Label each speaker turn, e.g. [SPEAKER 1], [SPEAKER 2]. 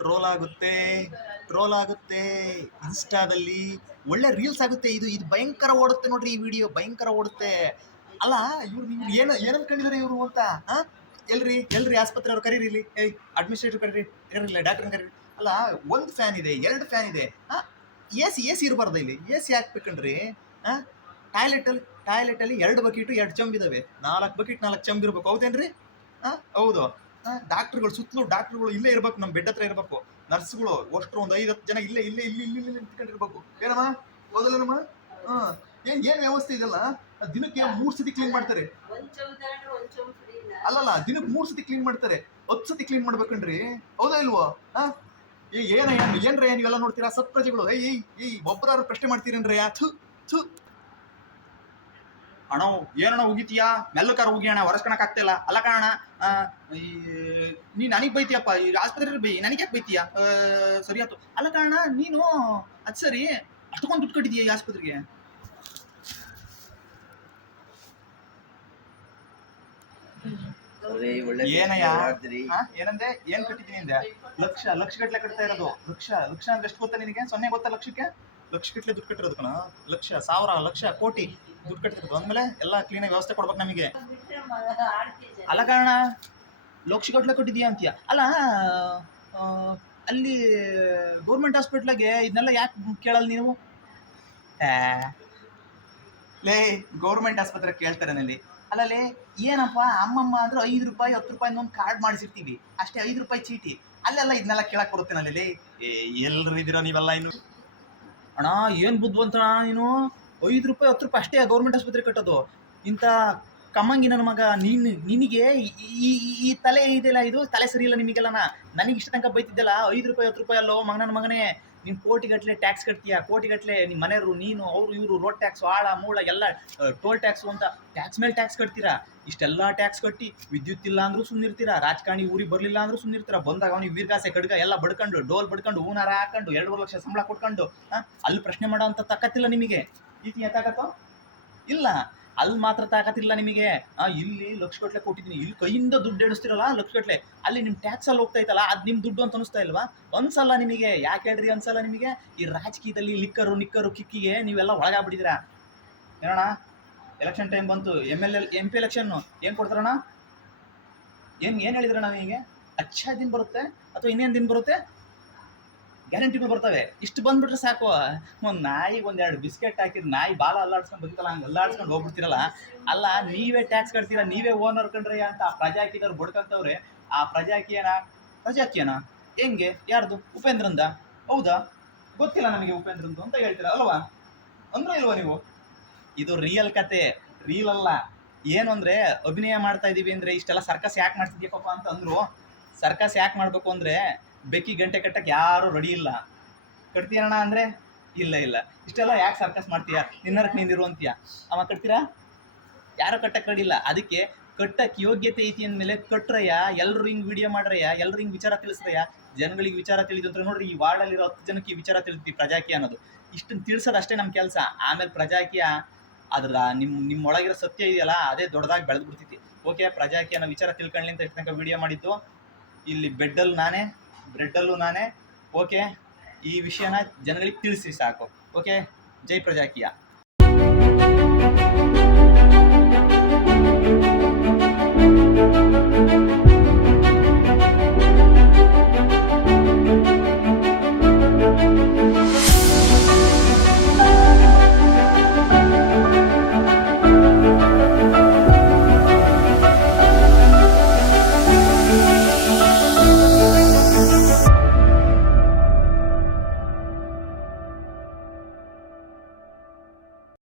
[SPEAKER 1] Troll ಆಗುತ್ತೆ troll ಆಗುತ್ತೆ. ಇನ್ಸ್ಟಾದಲ್ಲಿ ಒಳ್ಳೆ ರೀಲ್ಸ್ ಆಗುತ್ತೆ ಇದು. ಇದು ಭಯಂಕರ ಓಡುತ್ತೆ ನೋಡ್ರಿ ಈ ವಿಡಿಯೋ ಭಯಂಕರ ಓಡುತ್ತೆ. ಅಲ್ಲ, ಇವ್ರು ಏನು ಏನು ಅನ್ಕೊಂಡಿದ್ದಾರೆ ಇವರು ಅಂತ? ಹಾಂ ಎಲ್ರಿ ಎಲ್ರಿ ಆಸ್ಪತ್ರೆ ಅವ್ರು ಕರೀರಿ ಇಲ್ಲಿ? ಏಯ್ ಅಡ್ಮಿನಿಸ್ಟ್ರೇಟರ್ ಕರೀರಿ ಕರೀರಿಲ್ಲ ಡಾಕ್ಟರ್ ಕರೀರಿ. ಅಲ್ಲ, ಒಂದು ಫ್ಯಾನ್ ಇದೆ, ಎರಡು ಫ್ಯಾನ್ ಇದೆ. ಎ ಸಿ ಎ ಸಿ ಇರಬಾರ್ದು ಇಲ್ಲಿ? ಎ ಸಿ ಹಾಕ್ಬೇಕಣ್ರಿ ಟಾಯ್ಲೆಟ್ ಟಾಯ್ಲೆಟಲ್ಲಿ ಟಾಯ್ಲೆಟಲ್ಲಿ ಎರಡು ಬಕೆಟ್ ಎರಡು ಚಂಬಿದಾವೆ ನಾಲ್ಕು ಬಕೆಟ್ ನಾಲ್ಕು ಚಂಬ್ ಇರ್ಬೇಕು. ಹೌದೇನ್ರಿ? ಹಾಂ ಹೌದು. ಡಾಕ್ಟರ್ಗಳು ಸುತ್ತಲೂ ಡಾಕ್ಟರ್ಗಳು ಇಲ್ಲೇ ಇರ್ಬೇಕು, ನಮ್ಮ ಬೆಡ್ ಹತ್ರ ಇರಬೇಕು. ನರ್ಸ್ಗಳು ಅಷ್ಟು ಒಂದು ಐದು ಹತ್ತು ಜನ ಇಲ್ಲೇ ಇಲ್ಲೇ, ಇಲ್ಲಿ ಇಲ್ಲಿ ನಿಂತ್ಕೊಂಡಿರ್ಬೇಕು. ಏನಮ್ಮ? ಓದಲ್ಲಮ್ಮ ಹಾ. ಏನ್ ಏನ್ ವ್ಯವಸ್ಥೆ ಇದೆಲ್ಲ? ದಿನಕ್ಕೆ ಮೂರ್ ಸತಿ ಕ್ಲೀನ್ ಮಾಡ್ತಾರೆ. ಅಲ್ಲಲ್ಲ, ದಿನಕ್ಕೆ ಮೂರ್ ಸತಿ ಕ್ಲೀನ್ ಮಾಡ್ತಾರೆ. ಹತ್ತು ಸತಿ ಕ್ಲೀನ್ ಮಾಡ್ಬೇಕನ್ರಿ ಹೌದಾ ಇಲ್ವೋ? ಹಾ. ಏನ, ಏನ್, ಏನ್ರ ಏನ್ ನೀವೆಲ್ಲ ನೋಡ್ತೀರಾ? ಸತ್ ಪ್ರಜೆಗಳು. ಏಯ್ ಏಯ್ ಏಯ್ ಒಬ್ಬರಾರು ಪ್ರಶ್ನೆ ಮಾಡ್ತೀರೇನ್ರಿ? ಯಾ ಥು ಥು. ಅಣ್ಣ ಏನಣ್ಣ ಉಗಿತೀಯಾ? ಮೆಲ್ಲಕಾರ ಉಗಿ ಅಣ್ಣ ಒರೆಸ್ಕೊಳಕ್ ಆಗ್ತಿಲ್ಲ. ಅಲ್ಲ ಕಾರಣ ಈ ನೀ ನನಗೆ ಬೈತೀಯಪ್ಪ ಈ ಆಸ್ಪತ್ರೆ ಬೈ ನನಗೆ ಯಾಕೆ ಬೈತೀಯ? ಸರಿ ಆಯ್ತು. ಅಲ್ಲ ಕಾರಣ ನೀನು ಅದ್ ಸರಿ ಅಷ್ಟೊಂದು ದುಡ್ಡು ಕಟ್ಟಿದೀಯ ಈ ಆಸ್ಪತ್ರೆಗೆ? ಏನಯ್ಯ? ಏನಂದೆ? ಏನ್ ಕಟ್ಟಿದೀನಿ ಅಂದೆ? ಲಕ್ಷ ಲಕ್ಷ ಗಟ್ಟಲೆ ಕಟ್ತಾ ಇರೋದು. ಲಕ್ಷ ಲಕ್ಷ ಅಂದ್ರೆ ಎಷ್ಟು ಗೊತ್ತಾ ನಿನಗೆ? ಸೊನ್ನೆ ಗೊತ್ತಾ ಲಕ್ಷಕ್ಕೆ? ಲಕ್ಷ ಗಟ್ಟಲೆ ದುಡ್ಡು ಕಟ್ಟಿರೋದು ಕಣ. ಲಕ್ಷ ಸಾವಿರ ಲಕ್ಷ ಕೋಟಿ. ದುಡ್ಡು ಕಟ್ಟಿರ್ತದೆ ಅಂದಮೇಲೆ ಎಲ್ಲ ಕ್ಲೀನಾಗಿ ವ್ಯವಸ್ಥೆ ಕೊಡ್ಬೇಕು ನಮಗೆ. ಅಲ್ಲ ಕಾರಣ ಲೋಕ್ಷಿ ಗಟ್ಲೆ ಕೊಟ್ಟಿದೀಯ ಅಂತೀಯ? ಅಲ್ಲ ಅಲ್ಲಿ ಗೌರ್ಮೆಂಟ್ ಹಾಸ್ಪಿಟ್ಲಾಗೆ ಇದನ್ನೆಲ್ಲ ಯಾಕೆ ಕೇಳಲ್ಲ ನೀವು? ಲೇ ಗೌರ್ಮೆಂಟ್ ಆಸ್ಪತ್ರೆ ಕೇಳ್ತಾರೆ ನಲ್ಲಿ. ಅಲ್ಲಲೇ ಏನಪ್ಪ ಅಮ್ಮಮ್ಮ ಅಂದ್ರೆ ಐದು ರೂಪಾಯಿ ಹತ್ತು ರೂಪಾಯಿ ಒಂದು ಕಾರ್ಡ್ ಮಾಡಿಸಿರ್ತೀವಿ. ಅಷ್ಟೇ ಐದು ರೂಪಾಯಿ ಚೀಟಿ. ಅಲ್ಲೆಲ್ಲ ಇದನ್ನೆಲ್ಲ ಕೇಳಕ್ ಬರುತ್ತೆ ನಲ್ಲಿ ಏ ಎಲ್ರು ಇದೀರೋ ನೀವೆಲ್ಲ ಇನ್ನು? ಅಣ್ಣ ಏನ್ ಬುದ್ಧಿವಂತ ನೀನು? ಐದು ರೂಪಾಯಿ, ಹತ್ತು ರೂಪಾಯಿ ಅಷ್ಟೇ ಗೌರ್ಮೆಂಟ್ ಆಸ್ಪತ್ರೆ ಕಟ್ಟೋದು. ಇಂಥ ಕಮ್ಮಂಗಿ ನನ್ನ ಮಗ, ನೀನು, ನಿನಗೆ ಈ- ಈ ತಲೆ ಇದೆಯಲ್ಲ ಇದು? ತಲೆ ಸರಿ ಇಲ್ಲ ನಿಮಗೆಲ್ಲ ನನಗೆ ಇಷ್ಟ ತನಕ ಬೈತಿದ್ದಲ್ಲ, ಐದು ರೂಪಾಯಿ, ಹತ್ತು ರೂಪಾಯಿ ಅಲ್ಲೋ ಮಗ ನನ್ನ ಮಗನೇ, ನೀನು ಕೋಟಿಗಟ್ಟಲೆ ಟ್ಯಾಕ್ಸ್ ಕಟ್ತೀಯ? ಕೋಟಿಗಟ್ಟಲೆ ನಿಮ್ಮ ಮನೆಯವರು, ನೀನು, ಅವರು, ಇವರು ರೋಡ್ ಟ್ಯಾಕ್ಸ್ ಆಳ, ಮೂಳ, ಎಲ್ಲ ಟೋಲ್ ಟ್ಯಾಕ್ಸ್ ಅಂತ ಟ್ಯಾಕ್ಸ್ ಮೇಲೆ ಟ್ಯಾಕ್ಸ್ ಕಟ್ತೀರಾ? ಇಷ್ಟೆಲ್ಲ ಟ್ಯಾಕ್ಸ್ ಕಟ್ಟಿ ವಿದ್ಯುತ್ ಇಲ್ಲ ಅಂದ್ರೂ ಸುಮ್ಮನಿರ್ತೀರಾ ರಾಜಕಾರಣಿ ಊರಿಗೆ ಬರಲಿಲ್ಲ ಅಂದ್ರೂ ಸುಮ್ಮನಿರ್ತೀರಾ ಬಂದಾಗ ಅವನಿಗೆ ವೀರ್ಗಾಸೆ ಕಡ್ಗ, ಎಲ್ಲ ಬಡ್ಕೊಂಡು, ಡೋಲ್ ಬಡ್ಕೊಂಡು, ಹೂನಾರ ಹಾಕೊಂಡು, ಎರಡೂವರೆ ಲಕ್ಷ ಸಂಬಳ ಕೊಟ್ಕೊಂಡು ಅಲ್ಲಿ ಪ್ರಶ್ನೆ ಮಾಡೋ ಅಂತ ತಕ್ಕತ್ತಿಲ್ಲ ನಿಮಗೆ. ಈತಿ ತಾಕತ್ತು? ಇಲ್ಲ. ಅಲ್ಲಿ ಮಾತ್ರ ತಾಕತ್ತಿಲ್ಲ ನಿಮಗೆ. ಇಲ್ಲಿ ಲಕ್ಷ ಗಟ್ಟಲೆ ಕೊಟ್ಟಿದ್ದೀನಿ. ಇಲ್ಲಿ ಕೈಯಿಂದ ದುಡ್ಡು ಎಡಿಸ್ತಿರಲ್ಲ ಲಕ್ಷ ಗಟ್ಟಲೆ ಅಲ್ಲಿ ನಿಮ್ ಟ್ಯಾಕ್ಸ್ ಅಲ್ಲಿ ಹೋಗ್ತಾ ಇತ್ತಲ್ಲ, ಅದು ನಿಮ್ಮ ದುಡ್ಡು ಅಂತ ಅನಿಸ್ತಾ ಇಲ್ವಾ? ಅನ್ಸಲ್ಲ ನಿಮಗೆ, ಯಾಕೆ ಹೇಳ್ರಿ ಅನ್ಸಲ್ಲ ನಿಮಗೆ, ಈ ರಾಜಕೀಯದಲ್ಲಿ ಲಿಕ್ಕರು, ನಿಕ್ಕರು, ಕಿಕ್ಕಿಗೆ ನೀವೆಲ್ಲ ಒಳಗಾಗ್ಬಿಟ್ಟಿದ್ದೀರಾ? ಏನೋಣ ಎಲೆಕ್ಷನ್ ಟೈಮ್ ಬಂತು. M L L M P election ಏನು ಕೊಡ್ತಾರಣ್ಣ? ಏನು ಏನು ಹೇಳಿದ್ರಣ್ಣ ನಿಮಗೆ ಅಚ್ಚ ದಿನ ಬರುತ್ತೆ? ಅಥವಾ ಇನ್ನೇನು ದಿನ ಬರುತ್ತೆ? ಗ್ಯಾರಂಟಿಗಳು ಬರ್ತವೆ. ಇಷ್ಟು ಬಂದ್ಬಿಟ್ರೆ ಸಾಕು. ಒಂದು ನಾಯಿ, ಒಂದೆರಡು ಬಿಸ್ಕೆಟ್ ಹಾಕಿದ್ರೆ ನಾಯಿ ಬಾಲ ಅಲ್ಲಾಡ್ಸ್ಕೊಂಡು ಬದುಕಲ್ಲ ಹಂಗೆ ಅಲ್ಲಾಡ್ಸ್ಕೊಂಡು ಹೋಗ್ಬಿಡ್ತಿರಲ್ಲ. ಅಲ್ಲ, ನೀವೇ ಟ್ಯಾಕ್ಸ್ ಕಟ್ತೀರಾ, ನೀವೇ ಓನರ್ ಕಂಡ್ರೆ ಅಂತ ಆ ಪ್ರಜಾಕಿದವ್ರು ಬಡ್ಕಂತವ್ರೆ, ಆ ಪ್ರಜಾಕಿಯನ ಪ್ರಜಾಕಿಯನ ಹೆಂಗೆ? ಯಾರ್ದು? ಉಪೇಂದ್ರಂದ? ಹೌದಾ? ಗೊತ್ತಿಲ್ಲ ನಮಗೆ ಉಪೇಂದ್ರಂದು ಅಂತ ಹೇಳ್ತೀರಾ, ಅಲ್ವಾ? ಅಂದ್ರೆ ಇಲ್ವಾ ನೀವು? ಇದು ರಿಯಲ್ ಕತೆ ರಿಯಲ್ ಅಲ್ಲ. ಏನು ಅಂದ್ರೆ, ಅಭಿನಯ ಮಾಡ್ತಾ ಇದೀವಿ ಅಂದ್ರೆ ಇಷ್ಟೆಲ್ಲ ಸರ್ಕಸ್ ಯಾಕೆ ಮಾಡ್ತಿದ್ಯಪ್ಪ ಅಂತ ಅಂದ್ರು ಸರ್ಕಸ್ ಯಾಕೆ ಮಾಡ್ಬೇಕು ಅಂದ್ರೆ ಬೆಕ್ಕಿ ಗಂಟೆ ಕಟ್ಟಕ್ಕೆ ಯಾರು ರೆಡಿ ಇಲ್ಲ. ಕಟ್ತೀರಣ್ಣ ಅಂದ್ರೆ, ಇಲ್ಲ ಇಲ್ಲ. ಇಷ್ಟೆಲ್ಲ ಯಾಕೆ ಸರ್ಕಸ್ ಮಾಡ್ತೀಯ? ನಿನ್ನರಕ್ಕೆ ನಿಂದಿರು ಅಂತೀಯ? ಅವ ಕಟ್ತೀರಾ? ಯಾರು ಕಟ್ಟಕ್ಕೆ ರೆಡಿ ಇಲ್ಲ. ಅದಕ್ಕೆ ಕಟ್ಟಕ್ಕೆ ಯೋಗ್ಯತೆ ಐತಿ ಅಂದಮೇಲೆ ಕಟ್ರಯ್ಯ ಎಲ್ಲರೂ ಹಿಂಗೆ ವಿಡಿಯೋ ಮಾಡ್ರಯ್ಯ ಎಲ್ಲರೂ ಹಿಂಗೆ ವಿಚಾರ ತಿಳಿಸ್ರಯ್ಯ. ಜನಗಳಿಗೆ ವಿಚಾರ ತಿಳಿದು ಅಂತ ನೋಡ್ರಿ, ಈ ವಾರ್ಡಲ್ಲಿರೋ ಹತ್ತು ಜನಕ್ಕೆ ವಿಚಾರ ತಿಳಿದ್ವಿ ಪ್ರಜಾಕೀಯ ಅನ್ನೋದು. ಇಷ್ಟನ್ನು ತಿಳಿಸೋದು ಅಷ್ಟೇ ನಮ್ಮ ಕೆಲಸ. ಆಮೇಲೆ ಪ್ರಜಾಕೀಯ ಅದ್ರ ನಿಮ್ ನಿಮ್ಮ ನಿಮ್ಮೊಳಗಿರೋ ಸತ್ಯ ಇದೆಯಲ್ಲ, ಅದೇ ದೊಡ್ಡದಾಗಿ ಬೆಳೆದು ಬಿಡ್ತೈತಿ ಓಕೆ ಪ್ರಜಾಕಿಯನ್ನ ವಿಚಾರ ತಿಳ್ಕೊಳ್ಳಿ ಅಂತ ಇಷ್ಟ ವಿಡಿಯೋ ಮಾಡಿದ್ದು. ಇಲ್ಲಿ ಬೆಡ್ಡಲ್ಲಿ ನಾನೇ. ಬ್ರೆಡ್ಡಲ್ಲೂ ನಾನೇ. ಓಕೆ ಈ ವಿಷಯನ ಜನಗಳಿಗೆ ತಿಳಿಸಿ ಸಾಕು. ಓಕೆ ಜೈ ಪ್ರಜಾಕೀಯ.
[SPEAKER 2] Thank